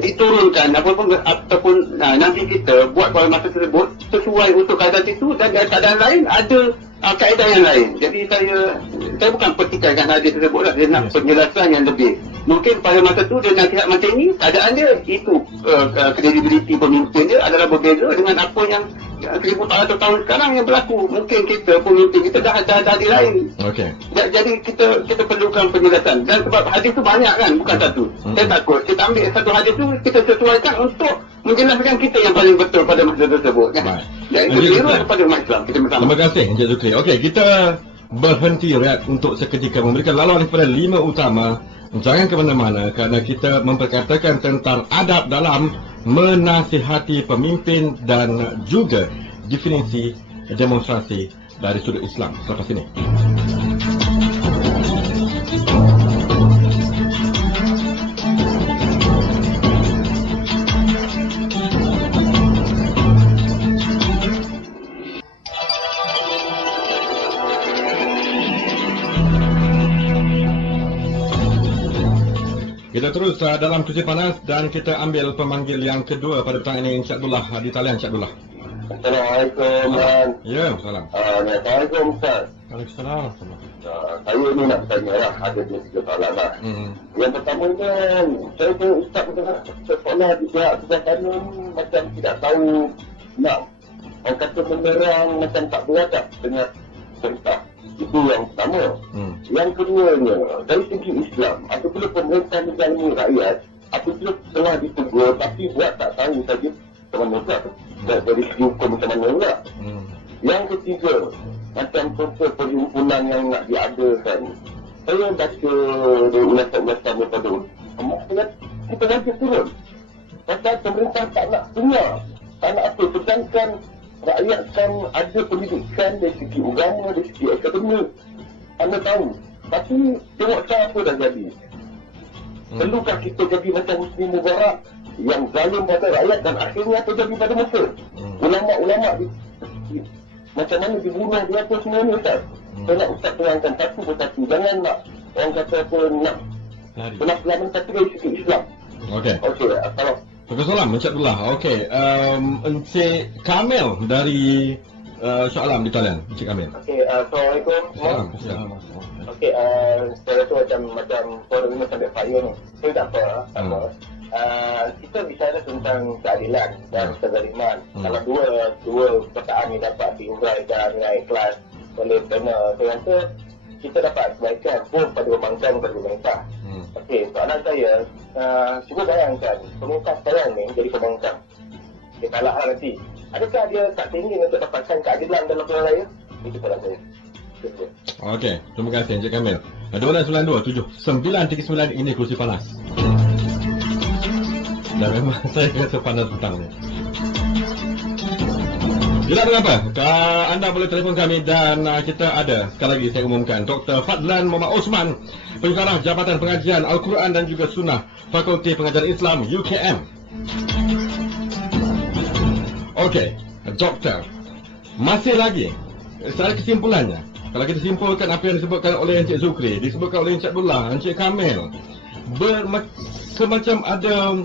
diturunkan ataupun nanti kita buat pada masa tersebut sesuai untuk keadaan itu, dan keadaan lain ada kaedah yang lain. Jadi saya bukan pertikaikan hadis tersebut lah, dia nak penjelasan yang lebih. Mungkin pada masa tu dia nasihat macam ini, keadaan dia itu kredibiliti pemimpin dia adalah berbeza dengan apa yang 1400 tahun sekarang yang berlaku. Mungkin kita, pemimpin kita dah ada hadis lain. Jadi kita perlukan penjelasan. Dan sebab hadis tu banyak kan, bukan satu. Saya takut kita ambil satu hadis tu, kita sesuaikan untuk menjelaskan kita yang paling betul pada masa tersebut kan. Dan itu keliru kepada umat Islam kita bersama. Terima kasih Encik Zukri. Okey, kita berhenti rehat untuk seketika, memberikan laluan kepada 5 utama. Jangan ke mana-mana kerana kita memperkatakan tentang adab dalam menasihati pemimpin dan juga definisi demonstrasi dari sudut Islam. Selepas ini. Kita terus dalam kursi panas dan kita ambil pemanggil yang kedua pada petang ini, Encik Abdullah di talian. Encik Abdullah. Assalamualaikum, Man. Ya, salam. Assalamualaikum, Ustaz. Waalaikumsalam. Saya ni nak bertanya lah, ada 2-3 soalan lah. Yang pertama kan, saya tu Ustaz betul sekolah di pihak sebelah sana ni macam tidak tahu nak, orang kata menerang macam tak beradab dengan perintah. Itu yang pertama. Yang keduanya, dari segi Islam, apabila pemerintah menzalimi rakyat, apabila telah ditegur tapi buat tak tahu saja macam mana pula, dari segi hukum macam mana pula. Yang ketiga, macam contoh perhimpunan yang nak diadakan, saya baca dari ulasan-ulasan daripada ulama, kita wajib turun pasal pemerintah tak nak dengar, tak nak apa, sedangkan rakyat kan ada pendidikan dari segi agama, dari segi akademik, anda tahu. Tapi tengok apa dah jadi. Perlukah kita jadi macam Husni Mubarak yang zalim pada rakyat dan akhirnya apa jadi pada Mesir? Ulama-ulama macam mana dibunuh dia apa semua ni, Ustaz? Saya nak Ustaz terangkan satu persatu. Jangan nak orang kata apa nak penafsiran satu dari segi Islam. Okey. Assalamualaikum. Waalaikumsalam, Encik Abdullah. Okey, Encik Kamil dari Shah Alam di talian. Encik Kamil. Okey, Assalamualaikum. Assalamualaikum. Okey, saya rasa macam forum ini sampai payung ni. Saya tak apa. Kita bicara tentang keadilan dan kezaliman. Kalau dua perkataan ni dapat diuraikan dengan ikhlas oleh panel, saya rasa kita dapat kebaikan pun pada pembangkang kepada pemerintah. Okey, soalan saya, cuba bayangkan pemerintah sekarang ni jadi pembangkang. Dia kalah nanti. Adakah dia tak tinggi untuk dapatkan keadilan dalam pilihan raya? Itu soalan saya. Okey, terima kasih Encik Kamil. 2927 939 ini kursi panas. Dan memang saya rasa panas petang ni. Tidak mengapa, anda boleh telefon kami dan kita ada, sekali lagi saya umumkan, Dr. Fadlan Muhammad Osman, Pengarah Jabatan Pengajian Al-Quran dan juga Sunnah, Fakulti Pengajaran Islam UKM. Okey, Doktor, masih lagi, secara kesimpulannya, kalau kita simpulkan apa yang disebutkan oleh Encik Zukri, disebutkan oleh Encik Abdullah, Encik Kamil, semacam ada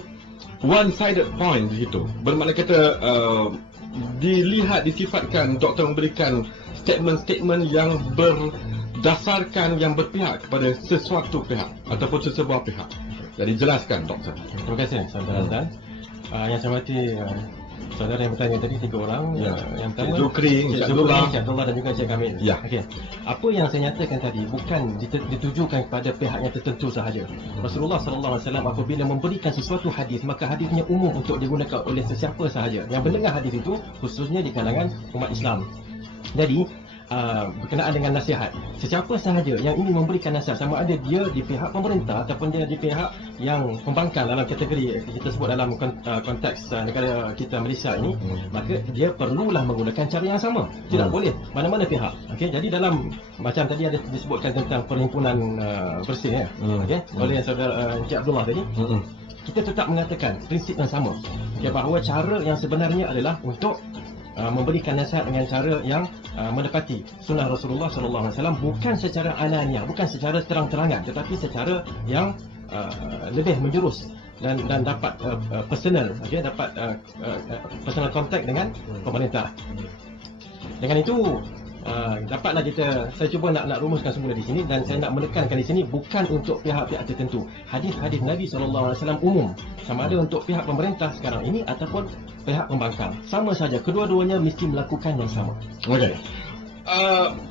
one-sided point di situ. Bermakna kata dilihat, disifatkan doktor memberikan statement-statement yang berdasarkan, yang berpihak kepada sesuatu pihak ataupun sesebuah pihak. Jadi jelaskan doktor. Terima kasih saudara Azlan. Yang saya hormati saudara yang bertanya tadi, 3 orang. Yang pertama Zukri, Encik Abdullah dan juga Encik Kamil. Okey. Apa yang saya nyatakan tadi bukan ditujukan kepada pihak yang tertentu sahaja. Rasulullah SAW apabila memberikan sesuatu hadis, maka hadisnya umum untuk digunakan oleh sesiapa sahaja yang mendengar hadis itu, khususnya di kalangan umat Islam. Jadi berkenaan dengan nasihat, sesiapa sahaja yang ingin memberikan nasihat, sama ada dia di pihak pemerintah ataupun dia di pihak yang pembangkang dalam kategori kita sebut dalam konteks negara kita Malaysia ini, maka dia perlulah menggunakan cara yang sama. Tidak boleh mana-mana pihak. Okey, jadi dalam macam tadi ada disebutkan tentang perhimpunan bersih okey, oleh saudara Encik Abdullah tadi, kita tetap mengatakan prinsip yang sama, bahawa cara yang sebenarnya adalah untuk memberikan nasihat dengan cara yang mendekati sunnah Rasulullah SAW, bukan secara alaniah, bukan secara terang-terangan, tetapi secara yang lebih menjurus dan dapat personal, dapat personal contact dengan pemerintah. Dengan itu dapatlah saya cuba nak rumuskan semula di sini, dan saya nak menekankan di sini bukan untuk pihak-pihak tertentu. Hadis-hadis Nabi SAW umum, sama ada untuk pihak pemerintah sekarang ini ataupun pihak pembangkang, sama saja, kedua-duanya mesti melakukan yang sama. Okey.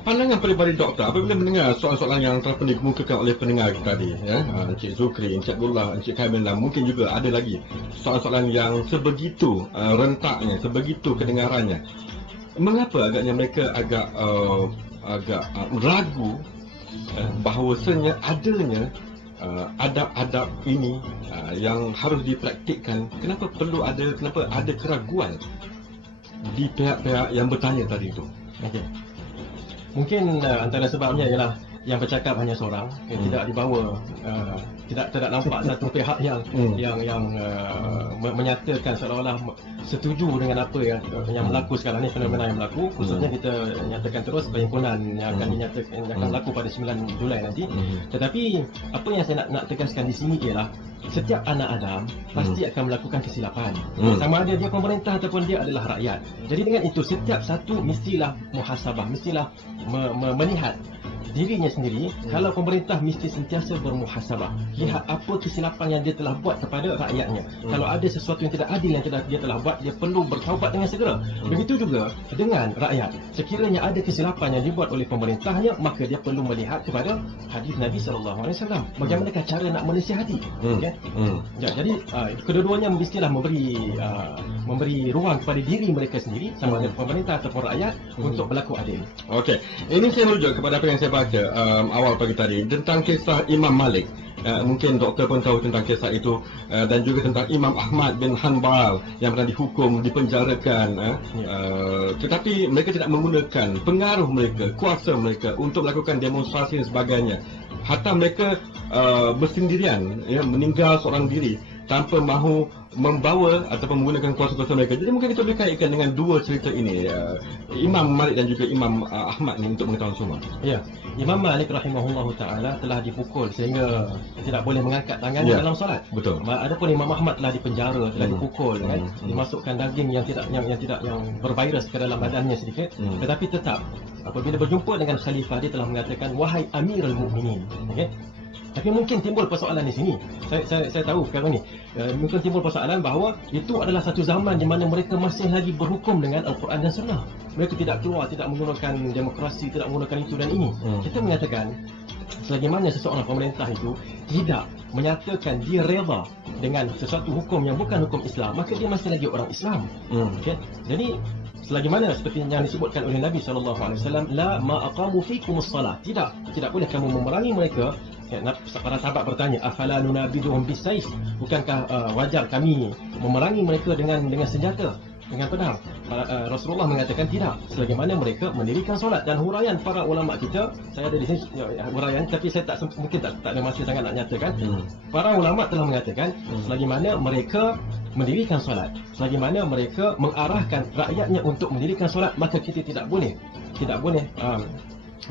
Pandangan peribadi doktor apabila mendengar soalan-soalan yang telah pernah dikemukakan oleh pendengar tadi, ya, Encik Zukri, Encik Abdullah, Encik Kamila, mungkin juga ada lagi soalan-soalan yang sebegitu rentaknya, sebegitu kedengarannya. Mengapa agaknya mereka agak ragu bahawasanya adanya adab-adab ini yang harus dipraktikkan? Kenapa ada keraguan di pihak-pihak yang bertanya tadi itu? Okey. Mungkin antara sebabnya ialah yang bercakap hanya seorang, tidak dibawa, tidak nampak satu pihak yang menyatakan seolah-olah setuju dengan apa yang berlaku sekarang ni, fenomena yang berlaku. Khususnya kita nyatakan terus perhimpunan yang akan dinyatakan yang akan berlaku pada 9 Julai nanti. Tetapi apa yang saya nak tegaskan di sini ialah setiap anak Adam pasti akan melakukan kesilapan, sama ada dia pemerintah ataupun dia adalah rakyat. Jadi dengan itu setiap satu mestilah muhasabah, mestilah melihat dirinya sendiri. Kalau pemerintah mesti sentiasa bermuhasabah, lihat apa kesilapan yang dia telah buat kepada rakyatnya. Kalau ada sesuatu yang tidak adil yang dia telah buat, dia perlu bertaubat dengan segera. Begitu juga dengan rakyat, sekiranya ada kesilapan yang dibuat oleh pemerintahnya, maka dia perlu melihat kepada hadis Nabi SAW, bagaimana cara nak menasihati. Ya, jadi kedua-duanya mestilah memberi ruang kepada diri mereka sendiri, sama ada pemerintah ataupun rakyat, untuk berlaku adil. Okey, ini saya merujuk kepada apa yang saya baca awal pagi tadi tentang kisah Imam Malik. Mungkin doktor pun tahu tentang kisah itu, dan juga tentang Imam Ahmad bin Hanbal yang pernah dihukum, dipenjarakan, tetapi mereka tidak menggunakan pengaruh mereka, kuasa mereka untuk melakukan demonstrasi dan sebagainya. Hatta mereka bersendirian, meninggal seorang diri tanpa mahu membawa ataupun menggunakan kuasa-kuasa mereka. Jadi mungkin kita boleh kaitkan dengan dua cerita ini, Imam Malik dan juga Imam Ahmad ni, untuk mengetahui semua. Ya, Imam Malik rahimahullahu taala telah dipukul sehingga tidak boleh mengangkat tangannya dalam solat. Betul. Adapun Imam Ahmad telah dipenjara, telah dipukul, dimasukkan daging yang bervirus ke dalam badannya sedikit, tetapi tetap apabila berjumpa dengan khalifah, dia telah mengatakan, wahai Amirul Mukminin. Okey. Tapi mungkin timbul persoalan di sini. Saya tahu sekarang ni mungkin timbul persoalan bahawa itu adalah satu zaman di mana mereka masih lagi berhukum dengan Al-Quran dan Sunnah. Mereka tidak keluar, tidak menggunakan demokrasi, tidak menggunakan itu dan ini. Kita mengatakan selagi mana seseorang pemerintah itu tidak menyatakan dia reda dengan sesuatu hukum yang bukan hukum Islam, maka dia masih lagi orang Islam. Okay? Jadi selagi mana seperti yang disebutkan oleh Nabi SAW, la ma aqamu fikumus salah, tidak boleh kamu memerangi mereka. Para sahabat bertanya, afala nunabiduhum bisayf, bukankah wajar kami memerangi mereka dengan senjata, dengan pedang? Rasulullah mengatakan tidak, selagi mana mereka mendirikan solat. Dan huraian para ulama kita, saya ada di sini huraian, tapi saya mungkin tak ada masa sangat nak nyatakan. Para ulama telah mengatakan selagi mana mereka mendirikan solat, selagi mana mereka mengarahkan rakyatnya untuk mendirikan solat, maka kita tidak boleh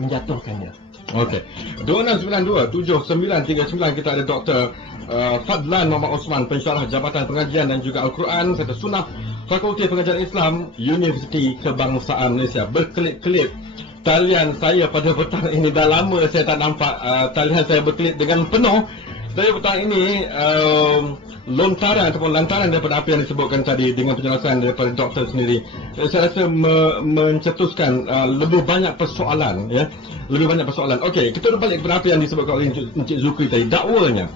menjatuhkannya. Okey. 26927939 kita ada Dr. Fadlan Muhammad Osman, pensyarah Jabatan Pengajian dan juga Al-Quran serta Sunnah, Fakulti Pengajian Islam, Universiti Kebangsaan Malaysia. Berkelip-kelip talian saya pada petang ini. Dah lama saya tak nampak talian saya berkelip dengan penuh. Saya petang ini lontaran ataupun lantaran daripada apa yang disebutkan tadi dengan penjelasan daripada doktor sendiri, saya rasa mencetuskan lebih banyak persoalan, ya. Lebih banyak persoalan. Okey, kita berbalik kepada apa yang disebutkan oleh Encik Zukri tadi. Dakwanya,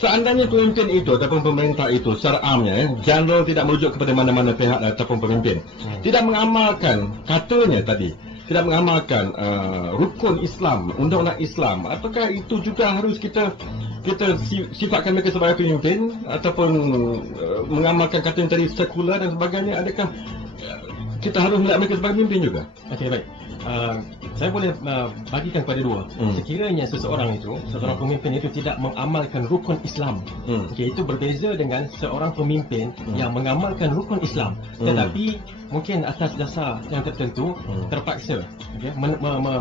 seandainya pemimpin itu ataupun pemerintah itu secara amnya, general, tidak merujuk kepada mana-mana pihak ataupun pemimpin, tidak mengamalkan, katanya tadi, tidak mengamalkan rukun Islam, undang-undang Islam, apakah itu juga harus kita sifatkan mereka sebagai pemimpin ataupun mengamalkan kata yang tadi sekular dan sebagainya? Adakah kita harus melihat mereka sebagai pemimpin juga? Okey, baik. saya boleh bagikan kepada dua. Sekiranya seseorang pemimpin itu tidak mengamalkan rukun Islam, itu berbeza dengan seorang pemimpin yang mengamalkan rukun Islam, tetapi mungkin atas dasar yang tertentu terpaksa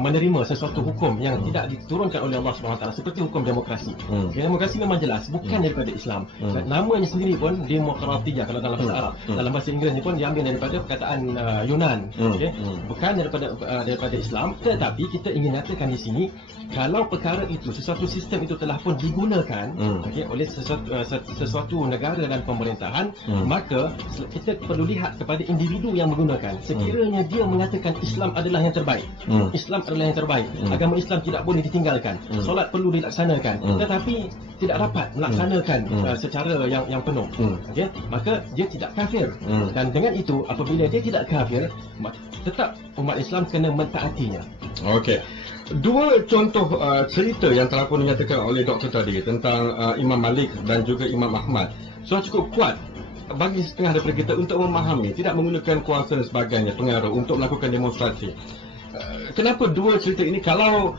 menerima sesuatu hukum yang tidak diturunkan oleh Allah SWT, seperti hukum demokrasi. Demokrasi memang jelas bukan daripada Islam. Namanya sendiri pun demokratiyah kalau dalam bahasa Arab. Dalam bahasa Inggeris ni pun diambil daripada perkataan Yunan. Bukan daripada Islam, tetapi kita ingin nyatakan di sini kalau perkara itu, sesuatu sistem itu telah pun digunakan oleh sesuatu negara dan pemerintahan, maka kita perlu lihat kepada individu yang menggunakan. Sekiranya dia mengatakan Islam adalah yang terbaik, Islam adalah yang terbaik, agama Islam tidak boleh ditinggalkan, solat perlu dilaksanakan, tetapi tidak dapat melaksanakan secara yang penuh, maka dia tidak kafir. Dan dengan itu, apabila dia tidak kafir, tetap umat Islam kena mentaatinya. Okey. Dua contoh cerita yang telah pun dinyatakan oleh doktor tadi tentang Imam Malik dan juga Imam Ahmad cukup kuat bagi setengah daripada kita untuk memahami, tidak menggunakan kuasa dan sebagainya, pengaruh untuk melakukan demonstrasi. Kenapa dua cerita ini, kalau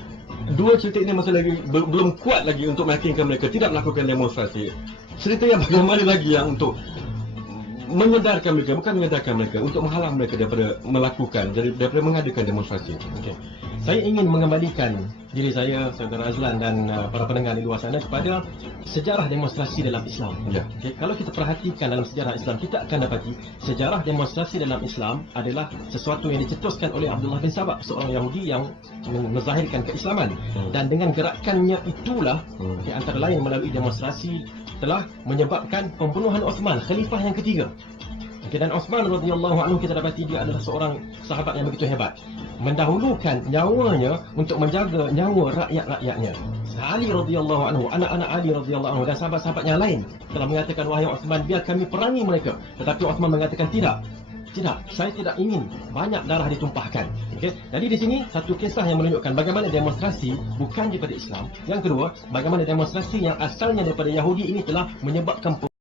dua cerita ini masih lagi belum kuat lagi untuk meyakinkan mereka tidak melakukan demonstrasi, cerita yang bagaimana lagi yang untuk menyedarkan mereka, bukan menyedarkan mereka, untuk menghalang mereka daripada melakukan, daripada mengadakan demonstrasi? Saya ingin mengembalikan diri saya, Saudara Azlan dan para pendengar di luar sana kepada sejarah demonstrasi dalam Islam. Kalau kita perhatikan dalam sejarah Islam, kita akan dapati sejarah demonstrasi dalam Islam adalah sesuatu yang dicetuskan oleh Abdullah bin Sabah, seorang Yahudi yang menzahirkan keislaman. Dan dengan gerakannya itulah, antara lain melalui demonstrasi, telah menyebabkan pembunuhan Osman, khalifah yang ketiga. Dan Osman radhiyallahu anhu, kita dapati dia adalah seorang sahabat yang begitu hebat, mendahulukan nyawanya untuk menjaga nyawa rakyat-rakyatnya. Ali radhiyallahu anhu, anak-anak Ali radhiyallahu anhu dan sahabat-sahabat yang lain telah mengatakan, wahai Osman, biar kami perangi mereka. Tetapi Osman mengatakan, tidak, saya tidak ingin banyak darah ditumpahkan. Jadi di sini satu kisah yang menunjukkan bagaimana demonstrasi bukan daripada Islam. Yang kedua, bagaimana demonstrasi yang asalnya daripada Yahudi ini telah menyebabkan